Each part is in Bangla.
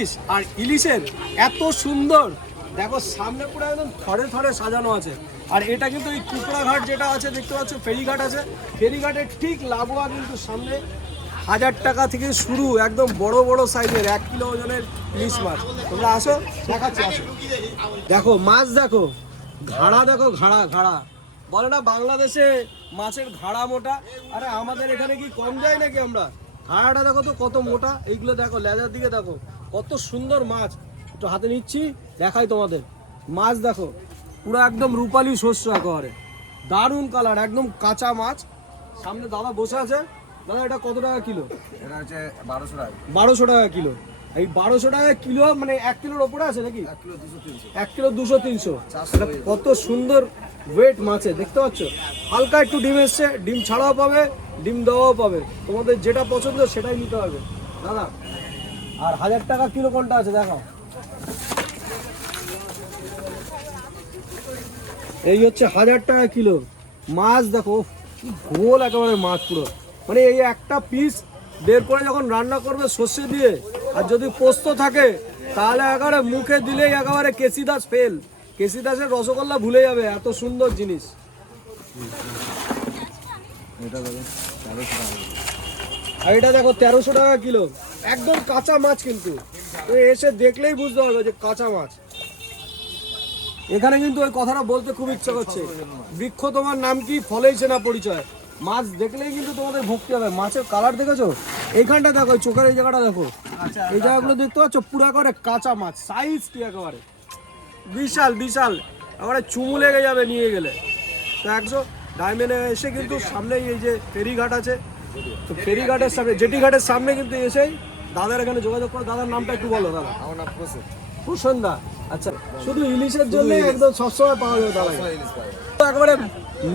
ইলিশ, আর ইলিশের এত সুন্দর দেখো সামনে পুরো একদম থরে থরে সাজানো আছে। আর এটা কিন্তু এই কুকড়াঘাট যেটা আছে দেখতে পাচ্ছ, ফেরিঘাট আছে, ফেরিঘাটের ঠিক লাগোয়া কিন্তু সামনে 1000 টাকা থেকে শুরু একদম বড় বড় সাইজের 1 কিলো ওজনের ইলিশ মাছ। তোমরা আসো, দেখাচ্ছি আসো। দেখো মাছ দেখো, ঘাড়া দেখো, ঘাড়া ঘাড়া বলে না বাংলাদেশে মাছের ঘাড়া মোটা, আরে আমাদের এখানে কি কম যায় নাকি? আমরা ঘাড়াটা দেখো তো কত মোটা, এইগুলো দেখো লেজার দিকে দেখো কত সুন্দর মাছ। একটু হাতে নিচ্ছি দেখাই তোমাদের, মাছ দেখো পুরো একদম রূপালী শস্য একেবারে দারুণ কালার, একদম কাঁচা মাছ। সামনে দাদা বসে আছে। দাদা এটা কত টাকা কিলো? এটা হচ্ছে 1200 টাকা। 1200 টাকা কিলো। এই 1200 টাকা কিলো মানে 1 কিলোর ওপরে আছে নাকি? 1 কিলো 200-300। 1 কিলো 200-300। কত সুন্দর ওয়েট মাছে, দেখতে পাচ্ছ? হালকা একটু ডিম এসছে, ডিম ছাড়াও পাবে, ডিম দেওয়াও পাবে, তোমাদের যেটা পছন্দ সেটাই নিতে হবে দাদা। আর 1000 টাকা কিলো কোনটা আছে দেখাও। এই হচ্ছে 1000 টাকা কিলো মাছ। দেখো কি গোল একেবারে মাছ পুরো, মানে এই একটা পিস বের করে যখন রান্না করবে সর্ষে দিয়ে, আর যদি পোস্ত থাকে তাহলে একেবারে মুখে দিলেই একেবারে কেসি দাস ফেল, কেসি দাসের রসগোল্লা ভুলে যাবে, এত সুন্দর জিনিস। আর এটা দেখো 1300 টাকা কিলো, একদম কাঁচা মাছ, কিন্তু এসে দেখলেই বুঝতে পারবে যে কাঁচা মাছ। এখানে কিন্তু ওই কথাটা বলতে খুব ইচ্ছা করছে, বৃক্ষ তোমার নাম কি, ফলেই চেনা পরিচয়। মাছ দেখলেই কিন্তু তোমাদের ভক্তি হবে। মাছের কালার দেখেছো? এইখানটা দেখো, চোখের এই জায়গাটা দেখো, এই জায়গাগুলো দেখতে পাচ্ছ, পুরা করে কাঁচা মাছ, সাইজ কি একেবারে বিশাল বিশাল, একেবারে চুমু লেগে যাবে নিয়ে গেলে। তো 100 ডায়মন্ডে এসে কিন্তু সামনেই এই যে ফেরিঘাট আছে, তো ফেরিঘাটের সামনে, জেটি ঘাটের সামনে কিন্তু এসেই দাদার এখানে যোগাযোগ করো। দাদার নামটা একটু বলো দাদা। আমার নাম প্রসেন। প্রসেন দা, আচ্ছা। শুধু ইলিশের জন্য একদম সবসময় পাওয়া যাবে দাদা। তো একেবারে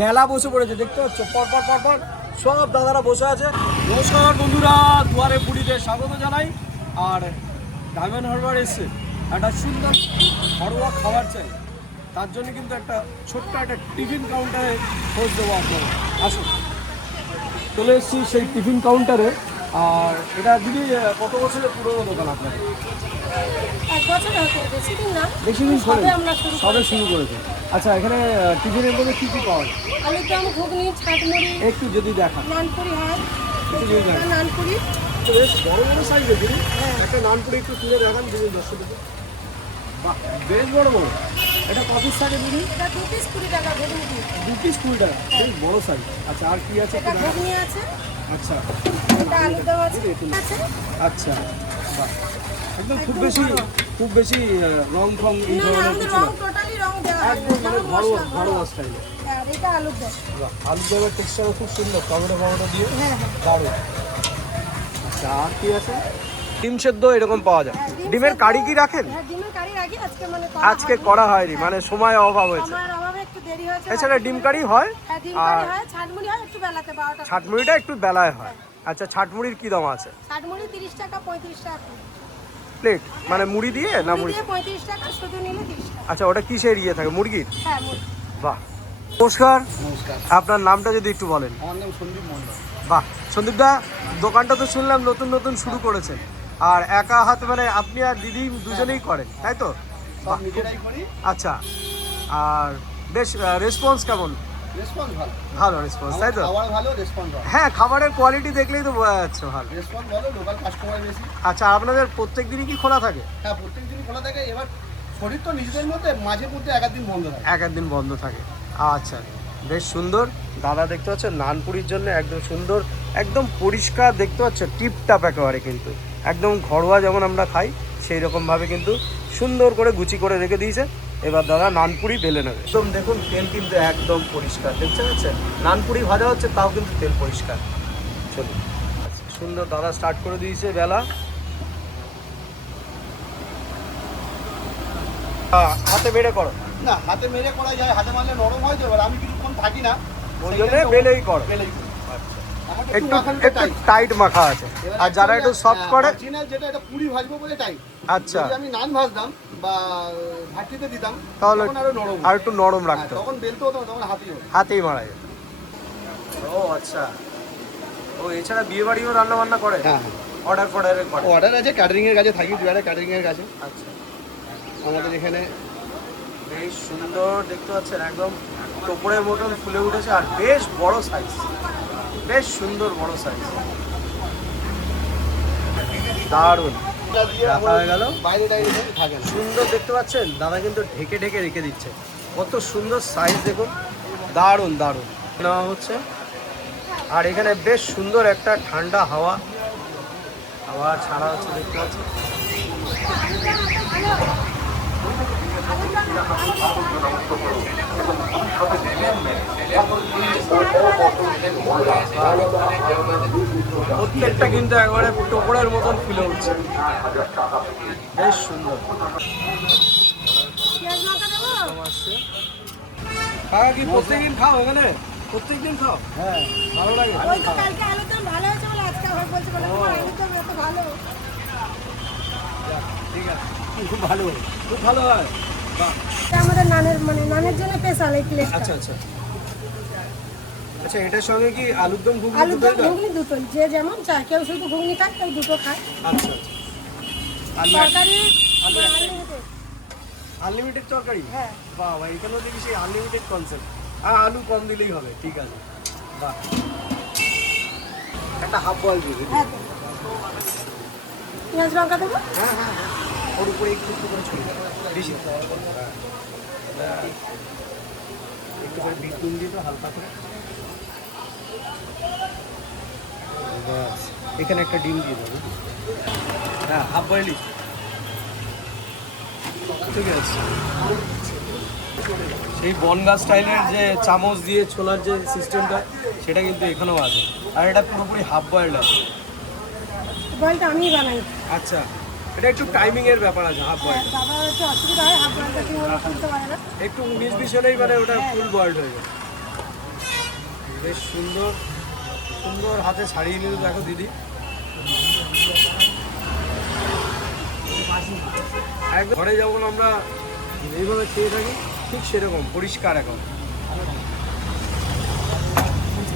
মেলা বসে পড়েছে, দেখতে পাচ্ছ পর পর পর পর সব দাদারা বসে আছে। নমস্কার বন্ধুরা, দুয়ারে পুরীতে স্বাগত জানাই। আর ডায়মন্ড হারবার এসছে একটা সুন্দর ঘরোয়া খাবার চাই, তার জন্য কিন্তু একটা ছোট্ট একটা টিফিন কাউন্টারে খোঁজ দেবো আপনারা। আসুন, চলে এসেছি সেই টিফিন কাউন্টারে। আর এটা দিদি কত বছরের পুরোনো দোকান আপনার? 1 বছর হতে বেশি দিন না, বেশি দিন সবে ধরে আমরা শুরু সবে শুরু করেছে। আচ্ছা, এখানে টিফিনের মধ্যে কী কী পাওয়া যায়? আলুর দম, ঘুগনি, ছাটমুড়ি, একটু যদি দেখা, নানপুরি হয়, একটু যদি দেখা। নানপুরি। তো বেশ বড় বড় সাইজের দিদি, একটা নানপুরি একটু তুলে দেখান দিদি দর্শকদের। বাহ, বেশ বড় বড়। এটা কত পিস থাকে দিদি? এটা 2 পিস 20 টাকা ঘুগনি দিই। 2 পিস 20 টাকা, বেশ বড় সাইজ। আচ্ছা, আর কি আছে? এটা ঘুগনি আছে, আচ্ছা এটা আলুর দম আছে, আছে। আচ্ছা, বাহ, একদম খুব বেশি রং ফং এই না না, ধরনের আমাদের কিছু রং না, টোটালি রং দেওয়া হয় না, একদম মানে সব ঘরোয়া মশলা, ঘরোয়া স্টাইলে। আর এটা আলুর দম। আলুর দমের টেক্সচারও খুব সুন্দর, টমেটো ফমেটো দিয়ে হ্যাঁ হ্যাঁ। দারুণ। আচ্ছা, আর কি আছে? ডিম সেদ্ধ এরকম পাওয়া যায়। ডিম ডিমের সেদ্ধ, কারি কি রাখেন? হ্যাঁ ডিমের কারি আগে, আজকে মানে আজকে করা হয়নি, মানে সময় অভাব হয়েছে। আমার অভাবে একটু দেরি হয়েছে। এছাড়া ডিম কারি হয়, হ্যাঁ ডিম আর কারি হয়, ছাটমুড়ি হয় একটু বেলাতে 12টা। ছাটমুড়িটা একটু বেলায় হয়। আচ্ছা, ছাটমুড়ির কি দাম আছে? ছাটমুড়ি 30 টাকা, 35 টাকা প্লেট, মানে মুড়ি দিয়ে না মুড়ি? দিয়ে 35 টাকা, শুধু নিলে 30 টাকা। আচ্ছা, ওটা কিসের ইয়ে থাকে, মুরগির? হ্যাঁ মুরগি। বাহ, নমস্কার, নমস্কার। আপনার নামটা যদি একটু বলেন। আমার নাম সন্দীপ মন্ডল। বাহ, সন্দীপদা, দোকানটা তো শুনলাম নতুন নতুন শুরু করেছেন, আর একা হাতে মানে আপনি আর দিদি দুজনেই করেন, তাই তো? সব নিজেরাই করি। আচ্ছা, আর বেশ রেসপন্স কেমন? রেসপন্স ভালো। ভালো রেসপন্স, তাই তো? খাবার ভালো, রেসপন্স ভালো। হ্যাঁ, খাবারের কোয়ালিটি দেখলেই তো বোঝা যাচ্ছে ভালো। রেসপন্স ভালো, লোকাল কাস্টমার বেশি। আচ্ছা, আপনাদের প্রত্যেক দিনই কি খোলা থাকে? হ্যাঁ, প্রত্যেক দিনই খোলা থাকে। এবার শরীর তো নিজেদের মধ্যে, মাঝে মধ্যে 1 দিন বন্ধ থাকে। এক দিন বন্ধ থাকে। আচ্ছা, বেশ সুন্দর। দাদা দেখতে পাচ্ছেন নানপুরির জন্য একদম সুন্দর, একদম পরিষ্কার, দেখতে পাচ্ছ টিপটাপ একেবারে, কিন্তু একদম ঘরোয়া যেমন আমরা খাই সেই রকমভাবে কিন্তু সুন্দর করে গুছি করে রেখে দিয়েছে। এবার দাদা নানপুরি বেলে নেবে। একদম দেখুন তেল কিন্তু একদম পরিষ্কার, দেখতে পাচ্ছেন নানপুরি ভাজা হচ্ছে, তাও কিন্তু তেল পরিষ্কার। চলুন, সুন্দর দাদা স্টার্ট করে দিয়েছে বেলা। হাতে বেড়ে করো না, হাতে মেরে করা যায়, হাতে মারলে নরম হয় তো। এবার আমি কিছুক্ষণ থাকি না, ওই জন্য বেলেই করো। বেলেই করি। আমার একটু মাখানোটা একটু টাইট। টাইট মাখা আছে, আর যারা একটু সফট করে। অরিজিনাল যেটা, এটা পুরি ভাজবো বলে টাইট। আচ্ছা, যদি আমি নান ভাজতাম বা ভাটিতে দিতাম তাহলে তখন আরো নরম আর একটু নরম হতো। রাখতে হবে, তখন বেলতে হতো না, তখন হাতেই হতো। হাতেই মারা যায়। ও আচ্ছা, ও এছাড়া বিয়ে বাড়িও রান্না বান্না করে? হ্যাঁ হ্যাঁ। অর্ডার ফর্ডারের করে? অর্ডার আছে, ক্যাটারিংয়ের কাছে থাকি, দুয়ারে ক্যাটারিংয়ের কাছে আচ্ছা, আমাদের এখানে। বেশ সুন্দর দেখতে পাচ্ছেন, একদম টোপরের মতন ফুলে উঠেছে আর বেশ বড় সাইজ, বেশ সুন্দর বড় সাইজ, দারুণ রাখা হয়ে গেল। বাইরে টাইরে থাকে না। সুন্দর দেখতে পাচ্ছেন, দাদা কিন্তু ঢেকে ঢেকে রেখে দিচ্ছে, কত সুন্দর সাইজ দেখুন, দারুণ দারুণ নেওয়া হচ্ছে। আর এখানে বেশ সুন্দর একটা ঠান্ডা হাওয়া ছাড়া হচ্ছে, দেখতে পাচ্ছেন। প্রত্যেকটা কিন্তু একবারে টোপরের মতন ফুলে উঠছে, বেশ সুন্দর। পেঁয়াজ লঙ্কা দেবো? কাকা কি প্রত্যেকদিন খাও এখানে? প্রত্যেকদিন খাও? হ্যাঁ, ভালো লাগে? ওই তো কালকে আলুর দাম ভালো হয়েছে বলে আজকে আবার বলছে বলে তোমার আলুর দাম এত ভালো। ঠিক আছে, খুব ভালো, খুব ভালো হয়। বাহ, এটা আমাদের নানের জন্য স্পেশাল এই প্লেটটা। আচ্ছা আচ্ছা আচ্ছা, এটার সঙ্গে কি আলুর দম ঘুগনি আলুর দুটোই দম দাও? ঘুগনি দুটোই, যে যেমন চায়, কেউ শুধু ঘুগনি খায়, কেউ দুটো খায়। আচ্ছা আচ্ছা, তরকারি আলু একটা- unlimited। আনলিমিটেড তরকারি? হ্যাঁ। বাহ ভাই, এখানেও দেখি সেই আনলিমিটেড কনসেপ্ট, আর আলু কম দিলেই হবে, ঠিক আছে। বাহ, একটা হাফ বয়েল দিয়ে দিবি। হ্যাঁ, পেঁয়াজ লঙ্কা দেবো? হ্যাঁ হ্যাঁ হ্যাঁ, ওর উপরে একটু একটু করে ছড়িয়ে দাও, বেশি না। হ্যাঁ, একটু করে বিট নুন দিয়ে দাও হালকা করে। ব্যাস, এখানে একটা ডিম দিয়ে দেবো। হ্যাঁ, হাফ বয়েলই ঠিক আছে। সেই বনগাঁ স্টাইলের যে চামচ দিয়ে ছোলার যে সিস্টেমটা, সেটা কিন্তু এখানেও আছে, আর এটা পুরোপুরি হাফ বয়েলড আছে। বয়েলটা আমিই বানাই। আচ্ছা, এটা একটু টাইমিংয়ের ব্যাপার আছে হাফ বয়েলড, বাবা একটু অসুবিধা হয়, হাফ বয়েলটা ঠিক মতো তুলতে পারে না। একটু 19-20 হলেই মানে ওটা ফুল বয়েলড হয়ে যায়। বেশ সুন্দর সুন্দর হাতে ছাড়িয়ে নিল, দেখো দিদি, একদম ঘরে যেমন আমরা এইভাবে খেয়ে থাকি ঠিক সেরকম পরিষ্কার, এখন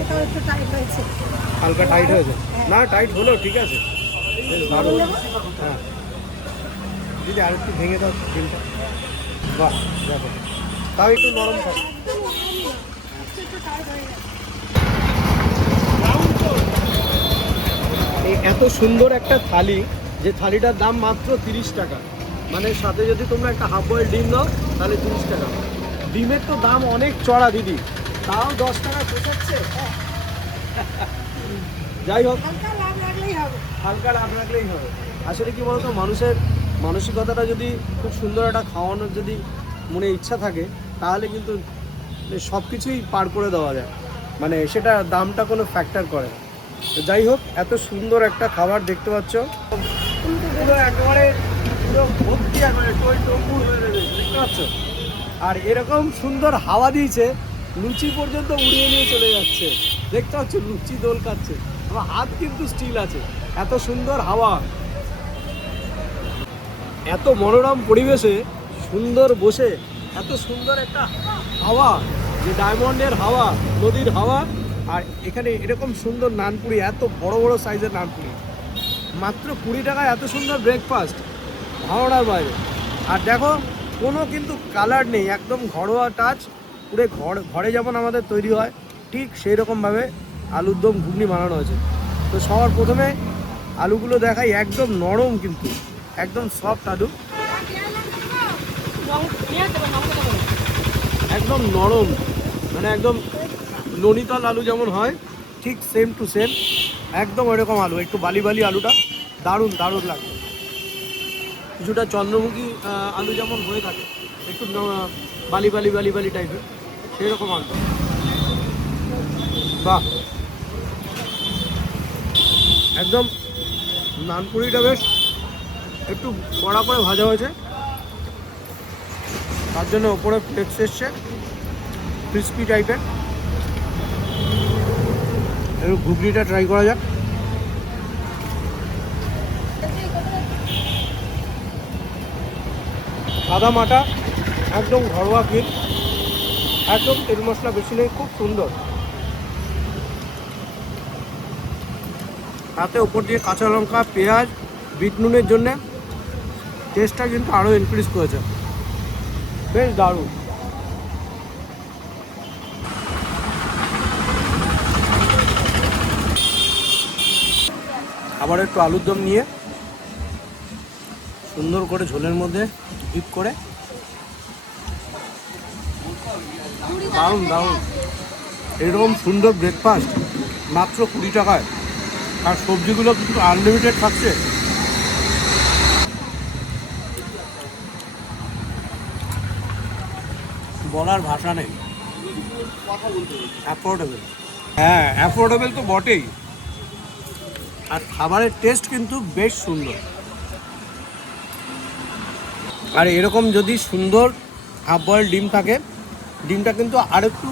এটাও একটু টাইট হয়েছে। হালকা টাইট হয়েছে, না টাইট হলো ঠিক আছে, বেশ ভালো। হ্যাঁ দিদি, আর একটু ভেঙে দাও ডিমটা। বাহ, দেখো তাও একটু নরম থাকে। একটু টাইট হয়ে গেছে। এই এত সুন্দর একটা থালি, যে থালিটার দাম মাত্র 30 টাকা, মানে সাথে যদি তোমরা একটা হাফ বয়েল ডিম দাও তাহলে 30 টাকা। ডিমের তো দাম অনেক চড়া দিদি, তাও 10 টাকা পোষাচ্ছে। যাই হোক, হালকা লাভ লাগলেই হবে। হালকা লাভ রাখলেই হবে। আসলে কি বলতো, মানুষের মানসিকতাটা যদি খুব সুন্দর একটা খাওয়ানোর যদি মনে ইচ্ছা থাকে, তাহলে কিন্তু সব কিছুই পার করে দেওয়া যায়, মানে সেটা দামটা কোনো ফ্যাক্টর করে না। তো যাই হোক, এত সুন্দর একটা খাবার দেখতে পাচ্ছ, পুরো একেবারে পুরো ভর্তি, একেবারে টই টম্বুর হয়ে রয়েছে, দেখতে পাচ্ছ। আর এরকম সুন্দর হাওয়া দিয়েছে, লুচি পর্যন্ত উড়িয়ে নিয়ে চলে যাচ্ছে, দেখতে পাচ্ছ, লুচি দোল খাচ্ছে, আমার হাত কিন্তু স্টিল আছে, এত সুন্দর হাওয়া, এত মনোরম পরিবেশে সুন্দর বসে, এত সুন্দর একটা হাওয়া, যে ডায়মন্ডের হাওয়া, নদীর হাওয়া, আর এখানে এরকম সুন্দর নানপুরি, এত বড় বড় সাইজের নানপুরি, মাত্র 20 টাকায় এত সুন্দর ব্রেকফাস্ট, ধারণার বাইরে। আর দেখো, কোনো কিন্তু কালার নেই, একদম ঘরোয়া টাচ, পুরো ঘরে যেমন আমাদের তৈরি হয় ঠিক সেই রকমভাবে আলুর দম ঘুগনি বানানো হয়েছে। তো সবার প্রথমে আলুগুলো দেখাই, একদম নরম, কিন্তু একদম সফট আলু, একদম নরম, মানে একদম ননিতাল আলু যেমন হয় ঠিক সেম টু সেম, একদম ওইরকম আলু, একটু বালি বালি আলুটা, দারুণ দারুণ লাগবে। কিছুটা চন্দ্রমুখী আলু যেমন হয়ে থাকে, একটু বালি বালি বালি বালি টাইপের, সেই রকম আলু। বাহ, একদম নানপুরিটা বেশ একটু কড়া করে ভাজা হয়েছে, তার জন্য ওপরে ফ্লেক্স এসছে ক্রিস্পি টাইপের। একটু ঘুগনিটা ট্রাই করা যাক। সাদা মাটা, একদম ঘরোয়া ফিল, একদম তেল মশলা বেশি নেই, খুব সুন্দর। সাথে উপর দিয়ে কাঁচা লঙ্কা, পেঁয়াজ, বিট নুনের জন্যে টেস্টটা কিন্তু আরও ইনক্রিজ করেছে। বেশ দারুণ। আবার একটু আলুর দম নিয়ে সুন্দর করে ঝোলের মধ্যে ডিপ করে, দারুণ দারুণ। এরকম সুন্দর ব্রেকফাস্ট মাত্র 20 টাকায়, আর সবজিগুলো কিন্তু আনলিমিটেড থাকছে। বলার ভাষা নেই, অ্যাফোর্ডেবল। হ্যাঁ, অ্যাফোর্ডেবল তো বটেই, আর খাবারের টেস্ট কিন্তু বেশ সুন্দর। আর এরকম যদি সুন্দর হাফ বয়েল ডিম থাকে, ডিমটা কিন্তু আরেকটু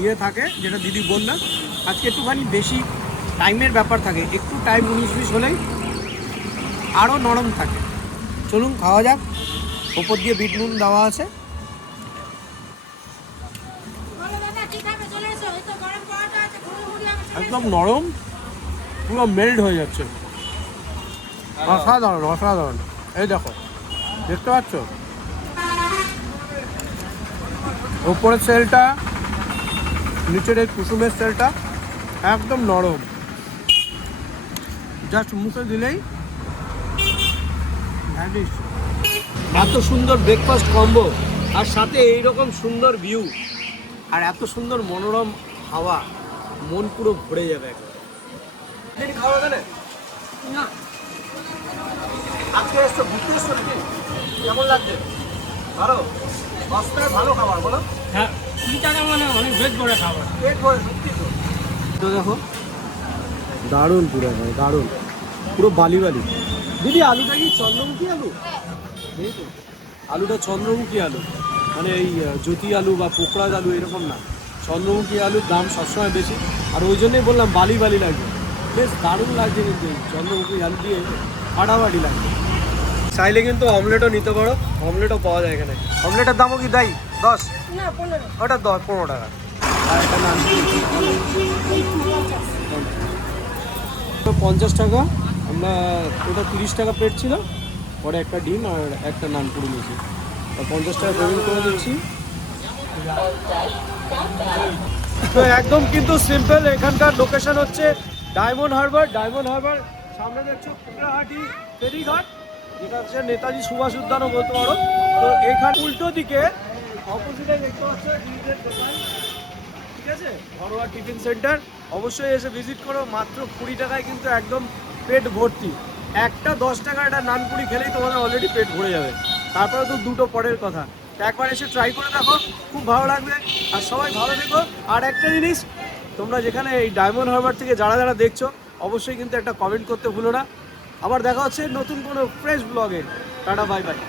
ইয়ে থাকে, যেটা দিদি বললাম, আজকে একটুখানি বেশি টাইমের ব্যাপার থাকে, একটু টাইম 19-20 হলেই আরও নরম থাকে। চলুন খাওয়া যাক। ওপর দিয়ে বিট নুন দেওয়া আছে। বলো দাদা কি খাবে, চলে এসো, এই তো গরম পরোটা আছে, ঘুরে ঘুরে আমি চলে একদম নরম, পুরো মেল্ট হয়ে যাচ্ছে। অসাধারণ অসাধারণ। এই দেখো, দেখতে পাচ্ছ ওপরের সেলটা, নিচের এই কুসুমের সেলটা একদম নরম, জাস্ট মুখে দিলেই ভ্যানিশ। এত সুন্দর ব্রেকফাস্ট কম্বো, আর সাথে এইরকম সুন্দর ভিউ, আর এত সুন্দর মনোরম হাওয়া, মন পুরো ভরে যাবে একবার। খাওয়া গেলে না আজকে এসছো, ঘুরতে এসছো নাকি? কেমন লাগছে? ভালো, সস্তায় ভালো খাবার বলো। হ্যাঁ 20 টাকা মানে অনেক বেশ করে খাবার। পেট ভরে, সত্যি তো। তো দেখো দারুণ, পুরো ভাই দারুণ, পুরো বালি বালি। দিদি আলুটা কি চন্দ্রমুখী আলু? এই তো আলুটা চন্দ্রমুখী আলু, মানে এই জ্যোতি আলু বা পোকরাজ আলু এরকম না, চন্দ্রমুখী আলুর দাম সবসময় বেশি, আর ওই জন্যই বললাম বালি বালি লাগবে। বেশ দারুণ লাগছে কিন্তু এই চন্দ্রমুখী আলু দিয়ে ফাটাফাটি লাগবে। চাইলে কিন্তু অমলেটও নিতে পারো, অমলেটও পাওয়া যায় এখানে। অমলেটের দামও কি তাই 10? না 15 ওটা 15 টাকা। আর একটা নান 50 টাকা। আমরা ওটা 30 টাকা প্লেট ছিল, পরে একটা ডিম আর একটা নান পুরি নিয়েছি, 50 টাকা পেমেন্ট করে দিচ্ছি। তো একদম কিন্তু সিম্পল। এখানকার লোকেশন হচ্ছে ডায়মন্ড হারবার। ডায়মন্ড হারবার সামনে দেখছো কুকড়াহাটি ফেরিঘাট, যেটা হচ্ছে নেতাজি সুভাষ উদ্যানও বলতে পারো। তো এখানে উল্টো দিকে অপোজিটে দেখতে পাচ্ছ ডিজের দোকান, ঠিক আছে, ঘরোয়া টিফিন সেন্টার। অবশ্যই এসে ভিজিট করো, মাত্র 20 টাকায় কিন্তু একদম পেট ভর্তি। একটা 10 টাকা একটা নানপুরি খেলেই তোমাদের অলরেডি পেট ভরে যাবে, তারপরে তো দুটো পরের কথা। তো একবার এসে ট্রাই করে দেখো, খুব ভালো লাগবে। আর সবাই ভালো থেকো। আর একটা জিনিস, তোমরা যেখানে এই ডায়মন্ড হারবার থেকে যারা যারা দেখছো, অবশ্যই কিন্তু একটা কমেন্ট করতে ভুলো না। আবার দেখা হচ্ছে নতুন কোনো ফ্রেশ ব্লগে। Tata, bye bye.